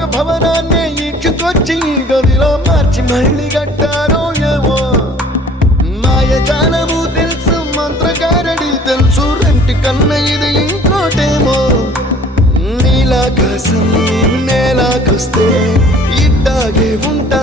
ఒక భవనాన్ని ఈడ్చుకొచ్చి గదిలో మార్చి మళ్ళీ కట్టారో ఏమో మాయజాలము తెలుసు మంత్రగారడి తెలుసు రెంటి కన్న ఇది ఇంకోటేమో నీలాకాశం నేలాకొస్తే ఇట్టాగే ఉంటా